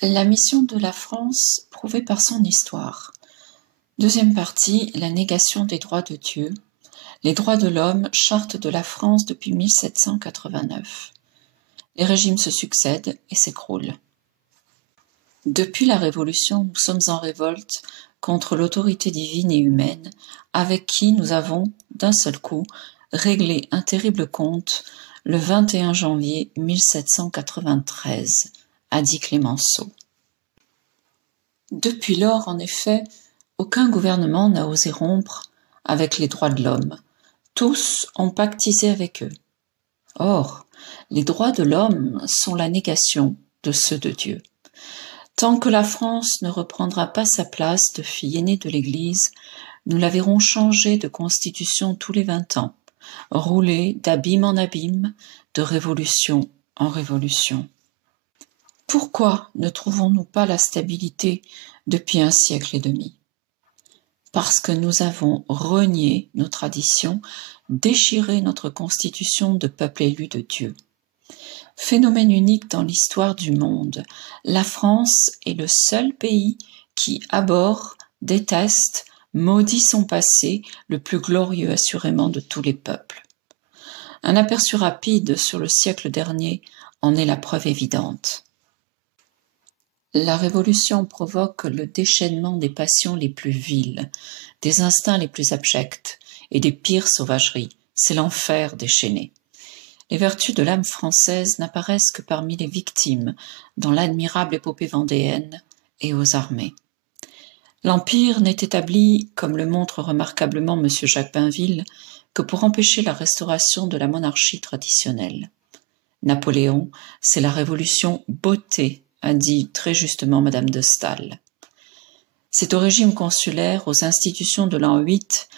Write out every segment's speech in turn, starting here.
La mission de la France prouvée par son histoire. Deuxième partie, la négation des droits de Dieu. Les droits de l'homme, charte de la France depuis 1789. Les régimes se succèdent et s'écroulent. Depuis la Révolution, nous sommes en révolte contre l'autorité divine et humaine, avec qui nous avons, d'un seul coup, réglé un terrible compte le 21 janvier 1793, a dit Clémenceau. Depuis lors, en effet, aucun gouvernement n'a osé rompre avec les droits de l'homme. Tous ont pactisé avec eux. Or, les droits de l'homme sont la négation de ceux de Dieu. Tant que la France ne reprendra pas sa place de fille aînée de l'Église, nous la verrons changer de constitution tous les 20 ans, rouler d'abîme en abîme, de révolution en révolution. Pourquoi ne trouvons-nous pas la stabilité depuis un siècle et demi? Parce que nous avons renié nos traditions, déchiré notre constitution de peuple élu de Dieu. Phénomène unique dans l'histoire du monde, la France est le seul pays qui abhorre, déteste, maudit son passé, le plus glorieux assurément de tous les peuples. Un aperçu rapide sur le siècle dernier en est la preuve évidente. La Révolution provoque le déchaînement des passions les plus viles, des instincts les plus abjects et des pires sauvageries. C'est l'enfer déchaîné. Les vertus de l'âme française n'apparaissent que parmi les victimes, dans l'admirable épopée vendéenne et aux armées. L'Empire n'est établi, comme le montre remarquablement M. Jacques Bainville, que pour empêcher la restauration de la monarchie traditionnelle. Napoléon, c'est la révolution beauté, a dit très justement Madame de Staël. C'est au régime consulaire, aux institutions de l'an 8,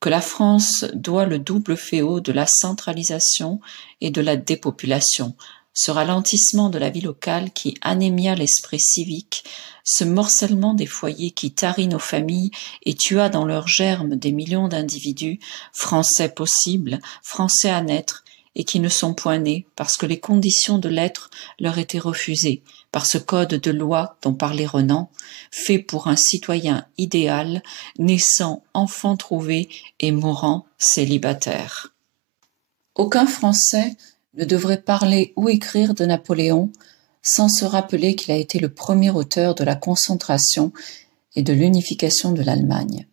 que la France doit le double fléau de la centralisation et de la dépopulation, ce ralentissement de la vie locale qui anémia l'esprit civique, ce morcellement des foyers qui tarit nos familles et tua dans leur germe des millions d'individus, français possibles, français à naître, et qui ne sont point nés parce que les conditions de l'être leur étaient refusées, par ce code de loi dont parlait Renan, fait pour un citoyen idéal, naissant enfant trouvé et mourant célibataire. Aucun Français ne devrait parler ou écrire de Napoléon sans se rappeler qu'il a été le premier auteur de la concentration et de l'unification de l'Allemagne.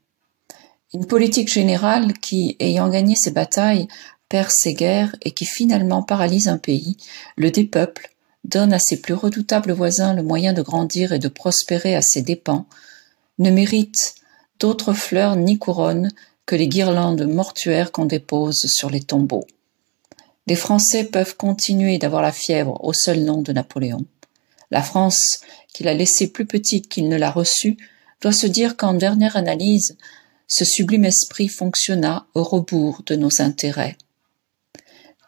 Une politique générale qui, ayant gagné ses batailles, perd ses guerres et qui finalement paralyse un pays, le dépeuple, donne à ses plus redoutables voisins le moyen de grandir et de prospérer à ses dépens, ne mérite d'autres fleurs ni couronnes que les guirlandes mortuaires qu'on dépose sur les tombeaux. Les Français peuvent continuer d'avoir la fièvre au seul nom de Napoléon. La France, qu'il a laissée plus petite qu'il ne l'a reçue, doit se dire qu'en dernière analyse, ce sublime esprit fonctionna au rebours de nos intérêts.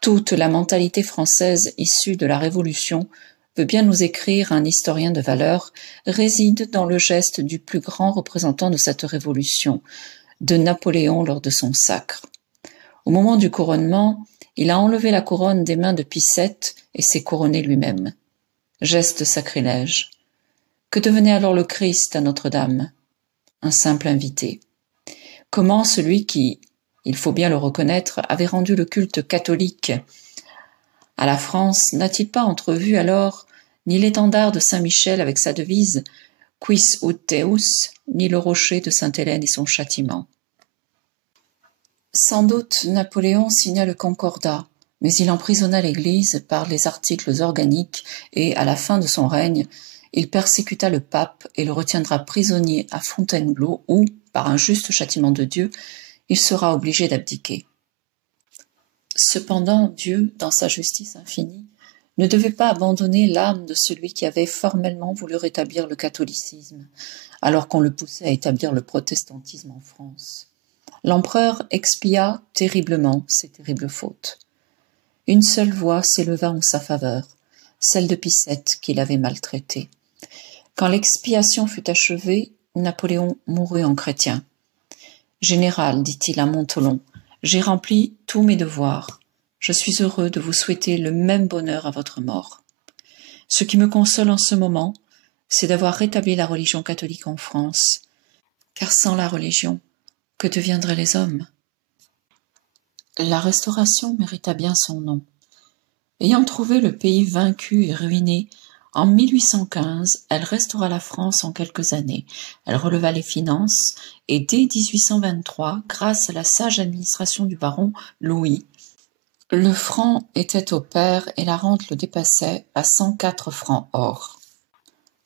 Toute la mentalité française issue de la Révolution, veut bien nous écrire un historien de valeur, réside dans le geste du plus grand représentant de cette révolution, de Napoléon lors de son sacre. Au moment du couronnement, il a enlevé la couronne des mains de Pie VII et s'est couronné lui-même. Geste sacrilège. Que devenait alors le Christ à Notre-Dame? Un simple invité. Comment celui qui, il faut bien le reconnaître, avait rendu le culte catholique à la France, n'a-t-il pas entrevu alors ni l'étendard de Saint-Michel avec sa devise « Quis ut Deus », ni le rocher de Sainte-Hélène et son châtiment? Sans doute Napoléon signa le Concordat, mais il emprisonna l'Église par les articles organiques et, à la fin de son règne, il persécuta le pape et le retiendra prisonnier à Fontainebleau où, par un juste châtiment de Dieu, il sera obligé d'abdiquer. Cependant, Dieu, dans sa justice infinie, ne devait pas abandonner l'âme de celui qui avait formellement voulu rétablir le catholicisme, alors qu'on le poussait à établir le protestantisme en France. L'empereur expia terriblement ses terribles fautes. Une seule voix s'éleva en sa faveur, celle de Pie VII qui l'avait maltraité. Quand l'expiation fut achevée, Napoléon mourut en chrétien. « Général, dit-il à Montholon, j'ai rempli tous mes devoirs. Je suis heureux de vous souhaiter le même bonheur à votre mort. Ce qui me console en ce moment, c'est d'avoir rétabli la religion catholique en France. Car sans la religion, que deviendraient les hommes? La Restauration mérita bien son nom. Ayant trouvé le pays vaincu et ruiné, en 1815, elle restaura la France en quelques années. Elle releva les finances et dès 1823, grâce à la sage administration du baron Louis, le franc était au pair et la rente le dépassait à 104 francs or.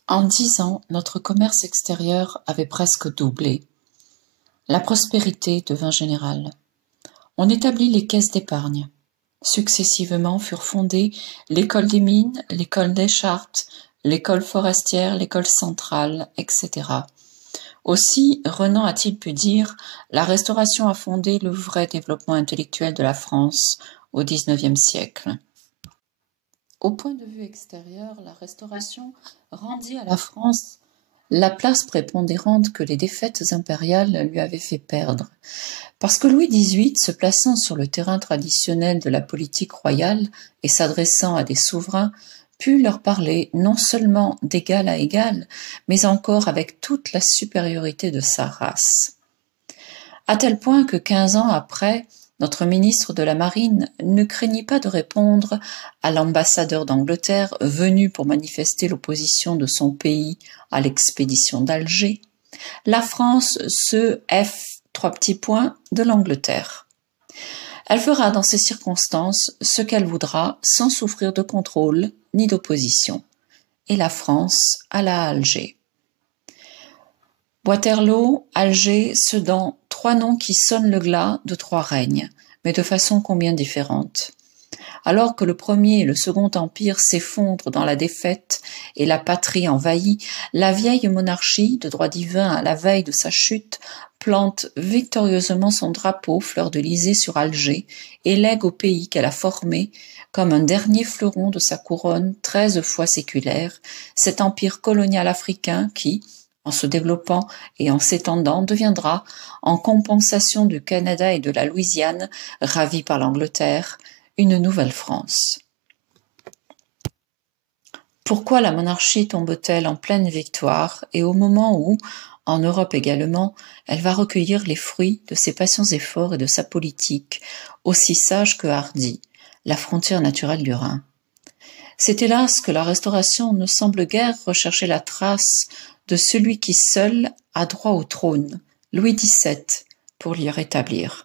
En 10 ans, notre commerce extérieur avait presque doublé. La prospérité devint générale. On établit les caisses d'épargne. Successivement furent fondées l'école des mines, l'école des chartes, l'école forestière, l'école centrale, etc. Aussi, Renan a-t-il pu dire « La Restauration a fondé le vrai développement intellectuel de la France au XIXe siècle ». Au point de vue extérieur, la Restauration rendit à la France la place prépondérante que les défaites impériales lui avaient fait perdre. Parce que Louis XVIII, se plaçant sur le terrain traditionnel de la politique royale et s'adressant à des souverains, put leur parler non seulement d'égal à égal, mais encore avec toute la supériorité de sa race. À tel point que 15 ans après, notre ministre de la Marine ne craignit pas de répondre à l'ambassadeur d'Angleterre venu pour manifester l'opposition de son pays à l'expédition d'Alger. La France se de l'Angleterre. Elle fera dans ces circonstances ce qu'elle voudra sans souffrir de contrôle ni d'opposition. Et la France alla à Alger. Waterloo, Alger, Sedan, 3 noms qui sonnent le glas de 3 règnes, mais de façon combien différente. Alors que le premier et le second empire s'effondrent dans la défaite et la patrie envahie, la vieille monarchie, de droit divin à la veille de sa chute, plante victorieusement son drapeau fleur-de-lysée sur Alger et lègue au pays qu'elle a formé, comme un dernier fleuron de sa couronne 13 fois séculaire, cet empire colonial africain qui, en se développant et en s'étendant, deviendra, en compensation du Canada et de la Louisiane, ravis par l'Angleterre, une nouvelle France. Pourquoi la monarchie tombe-t-elle en pleine victoire et au moment où, en Europe également, elle va recueillir les fruits de ses passions efforts et de sa politique, aussi sage que hardie, la frontière naturelle du Rhin? C'est hélas que la Restauration ne semble guère rechercher la trace de celui qui seul a droit au trône, Louis XVII, pour l'y rétablir.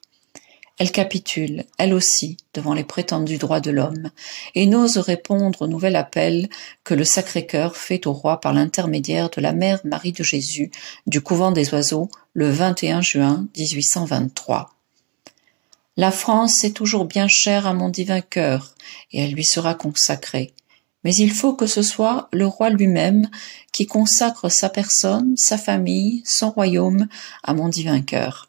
Elle capitule, elle aussi, devant les prétendus droits de l'homme, et n'ose répondre au nouvel appel que le Sacré-Cœur fait au roi par l'intermédiaire de la mère Marie de Jésus du couvent des Oiseaux le 21 juin 1823. La France est toujours bien chère à mon divin cœur, et elle lui sera consacrée. Mais il faut que ce soit le roi lui-même qui consacre sa personne, sa famille, son royaume à mon divin cœur.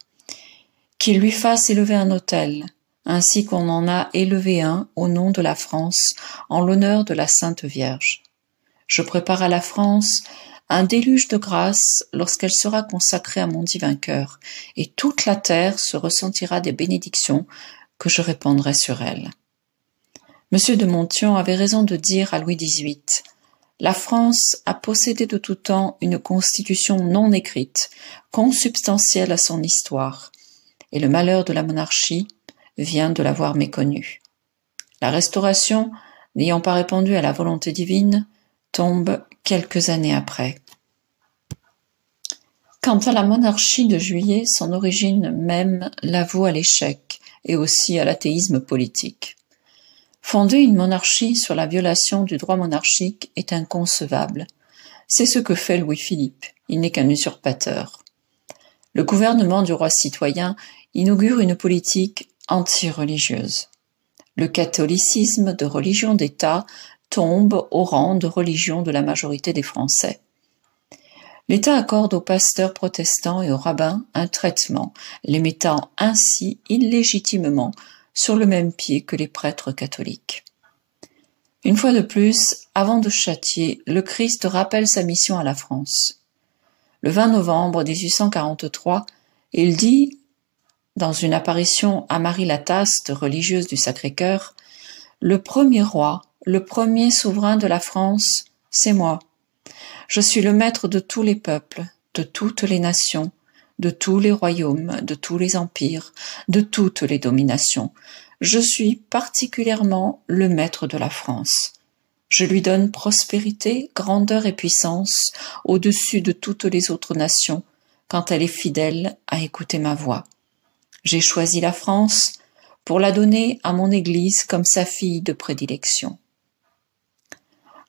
Qu'il lui fasse élever un autel, ainsi qu'on en a élevé un au nom de la France, en l'honneur de la Sainte Vierge. Je prépare à la France un déluge de grâce lorsqu'elle sera consacrée à mon divin cœur, et toute la terre se ressentira des bénédictions que je répandrai sur elle. M. de Monthyon avait raison de dire à Louis XVIII « La France a possédé de tout temps une constitution non écrite, consubstantielle à son histoire, et le malheur de la monarchie vient de l'avoir méconnue. La Restauration, n'ayant pas répondu à la volonté divine, tombe quelques années après. Quant à la monarchie de Juillet, son origine même l'avoue à l'échec et aussi à l'athéisme politique. Fonder une monarchie sur la violation du droit monarchique est inconcevable. C'est ce que fait Louis-Philippe, il n'est qu'un usurpateur. Le gouvernement du roi citoyen inaugure une politique anti-religieuse. Le catholicisme de religion d'État tombe au rang de religion de la majorité des Français. L'État accorde aux pasteurs protestants et aux rabbins un traitement, les mettant ainsi illégitimement sur le même pied que les prêtres catholiques. Une fois de plus, avant de châtier, le Christ rappelle sa mission à la France. Le 20 novembre 1843, il dit, dans une apparition à Marie Lataste, religieuse du Sacré-Cœur, « Le premier roi, le premier souverain de la France, c'est moi. Je suis le maître de tous les peuples, de toutes les nations, de tous les royaumes, de tous les empires, de toutes les dominations. Je suis particulièrement le maître de la France. Je lui donne prospérité, grandeur et puissance au-dessus de toutes les autres nations, quand elle est fidèle à écouter ma voix. J'ai choisi la France pour la donner à mon Église comme sa fille de prédilection.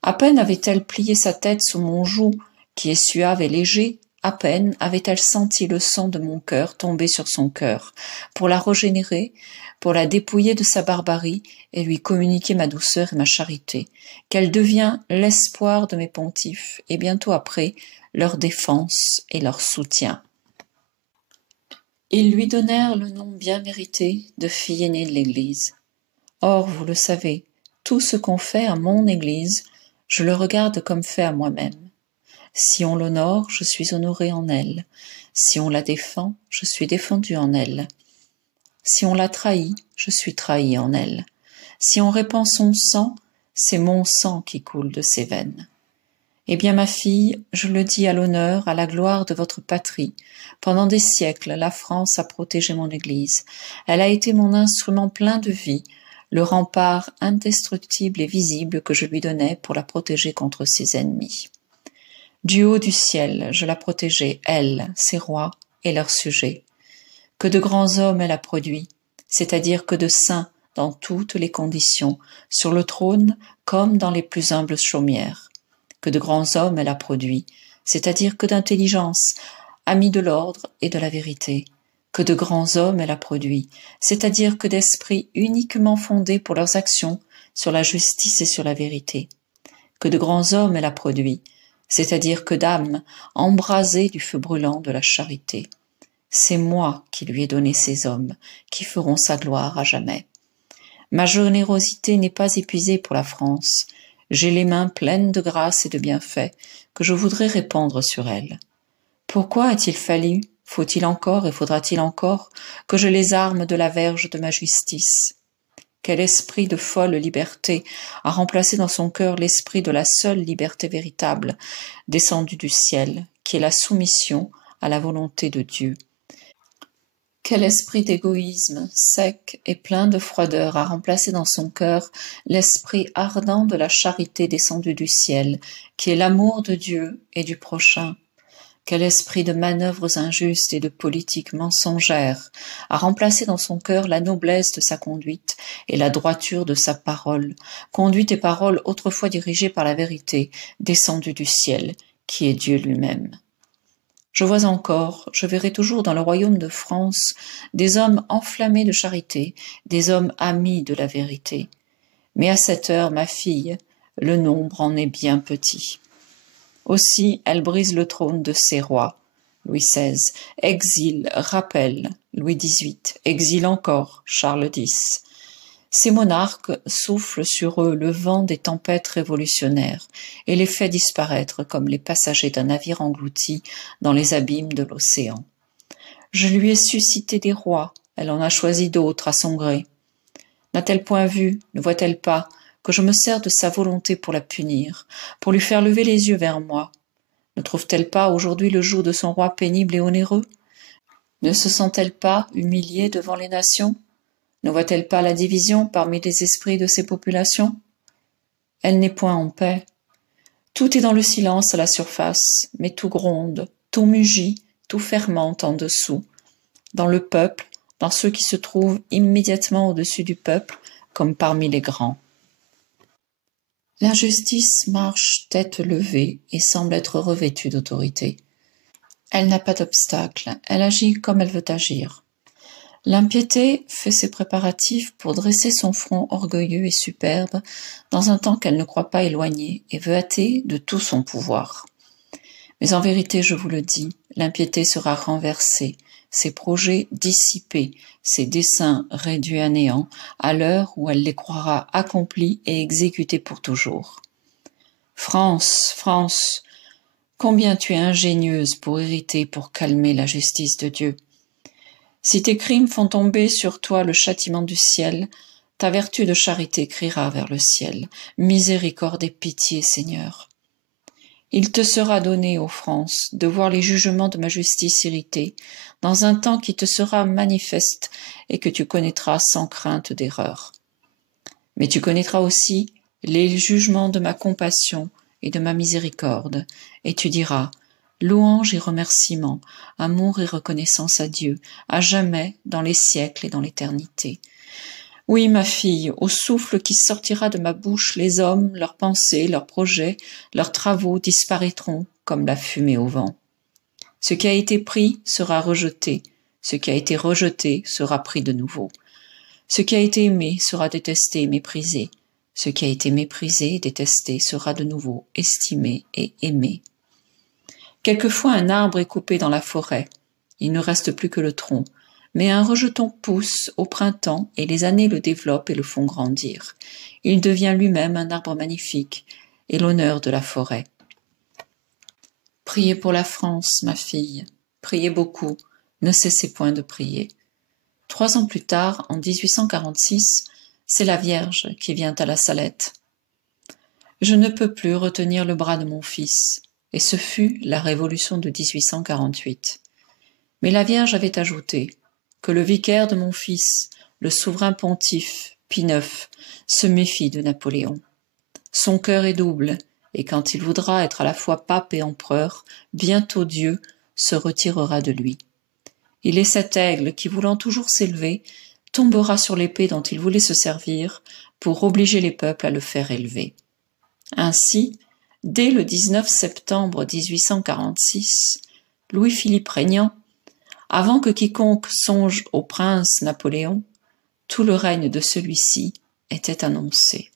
À peine avait-elle plié sa tête sous mon joug, qui est suave et léger, à peine avait-elle senti le sang de mon cœur tomber sur son cœur, pour la régénérer, pour la dépouiller de sa barbarie et lui communiquer ma douceur et ma charité, qu'elle devient l'espoir de mes pontifes et bientôt après leur défense et leur soutien. Ils lui donnèrent le nom bien mérité de fille aînée de l'Église. Or, vous le savez, tout ce qu'on fait à mon Église, je le regarde comme fait à moi-même. Si on l'honore, je suis honoré en elle. Si on la défend, je suis défendu en elle. Si on la trahit, je suis trahi en elle. Si on répand son sang, c'est mon sang qui coule de ses veines. Eh bien, ma fille, je le dis à l'honneur, à la gloire de votre patrie. Pendant des siècles, la France a protégé mon Église. Elle a été mon instrument plein de vie, le rempart indestructible et visible que je lui donnais pour la protéger contre ses ennemis. Du haut du ciel, je la protégeais, elle, ses rois et leurs sujets. Que de grands hommes elle a produits, c'est-à-dire que de saints dans toutes les conditions, sur le trône comme dans les plus humbles chaumières. Que de grands hommes elle a produits, c'est-à-dire que d'intelligence, amis de l'ordre et de la vérité. Que de grands hommes elle a produits, c'est-à-dire que d'esprits uniquement fondés pour leurs actions sur la justice et sur la vérité. Que de grands hommes elle a produits, c'est-à-dire que d'âmes embrasées du feu brûlant de la charité. C'est moi qui lui ai donné ces hommes, qui feront sa gloire à jamais. Ma générosité n'est pas épuisée pour la France. J'ai les mains pleines de grâce et de bienfaits que je voudrais répandre sur elle. Pourquoi a-t-il fallu, faut-il encore et faudra-t-il encore que je les arme de la verge de ma justice ? Quel esprit de folle liberté a remplacé dans son cœur l'esprit de la seule liberté véritable, descendue du ciel, qui est la soumission à la volonté de Dieu. Quel esprit d'égoïsme, sec et plein de froideur a remplacé dans son cœur l'esprit ardent de la charité descendue du ciel, qui est l'amour de Dieu et du prochain. Quel esprit de manœuvres injustes et de politique mensongère a remplacé dans son cœur la noblesse de sa conduite et la droiture de sa parole, conduite et parole autrefois dirigées par la vérité, descendue du ciel, qui est Dieu lui-même. Je vois encore, je verrai toujours dans le royaume de France des hommes enflammés de charité, des hommes amis de la vérité. Mais à cette heure, ma fille, le nombre en est bien petit. Aussi, elle brise le trône de ses rois, Louis XVI, exile, rappelle, Louis XVIII, exile encore, Charles X. Ces monarques soufflent sur eux le vent des tempêtes révolutionnaires et les fait disparaître comme les passagers d'un navire englouti dans les abîmes de l'océan. Je lui ai suscité des rois, elle en a choisi d'autres à son gré. N'a-t-elle point vu, ne voit-elle pas, que je me sers de sa volonté pour la punir, pour lui faire lever les yeux vers moi? Ne trouve-t-elle pas aujourd'hui le joug de son roi pénible et onéreux? Ne se sent-elle pas humiliée devant les nations? Ne voit-elle pas la division parmi les esprits de ces populations? Elle n'est point en paix. Tout est dans le silence à la surface, mais tout gronde, tout mugit, tout fermente en dessous. Dans le peuple, dans ceux qui se trouvent immédiatement au-dessus du peuple, comme parmi les grands. L'injustice marche tête levée et semble être revêtue d'autorité. Elle n'a pas d'obstacle, elle agit comme elle veut agir. L'impiété fait ses préparatifs pour dresser son front orgueilleux et superbe dans un temps qu'elle ne croit pas éloigné et veut hâter de tout son pouvoir. Mais en vérité, je vous le dis, l'impiété sera renversée, ses projets dissipés, ses desseins réduits à néant, à l'heure où elle les croira accomplis et exécutés pour toujours. France, France, combien tu es ingénieuse pour hériter, pour calmer la justice de Dieu. Si tes crimes font tomber sur toi le châtiment du ciel, ta vertu de charité criera vers le ciel. Miséricorde et pitié, Seigneur. Il te sera donné, ô France, de voir les jugements de ma justice irrités, dans un temps qui te sera manifeste et que tu connaîtras sans crainte d'erreur. Mais tu connaîtras aussi les jugements de ma compassion et de ma miséricorde, et tu diras, louange et remerciement, amour et reconnaissance à Dieu, à jamais, dans les siècles et dans l'éternité. Oui, ma fille, au souffle qui sortira de ma bouche, les hommes, leurs pensées, leurs projets, leurs travaux disparaîtront comme la fumée au vent. Ce qui a été pris sera rejeté, ce qui a été rejeté sera pris de nouveau. Ce qui a été aimé sera détesté et méprisé, ce qui a été méprisé et détesté sera de nouveau estimé et aimé. Quelquefois un arbre est coupé dans la forêt, il ne reste plus que le tronc, mais un rejeton pousse au printemps et les années le développent et le font grandir. Il devient lui-même un arbre magnifique et l'honneur de la forêt. Priez pour la France, ma fille, priez beaucoup, ne cessez point de prier. 3 ans plus tard, en 1846, c'est la Vierge qui vient à la Salette. Je ne peux plus retenir le bras de mon fils, et ce fut la révolution de 1848. Mais la Vierge avait ajouté que le vicaire de mon fils, le souverain pontife, Pie IX, se méfie de Napoléon. Son cœur est double, et quand il voudra être à la fois pape et empereur, bientôt Dieu se retirera de lui. Il est cet aigle qui, voulant toujours s'élever, tombera sur l'épée dont il voulait se servir pour obliger les peuples à le faire élever. Ainsi, dès le 19 septembre 1846, Louis-Philippe régnant, avant que quiconque songe au prince Napoléon, tout le règne de celui-ci était annoncé.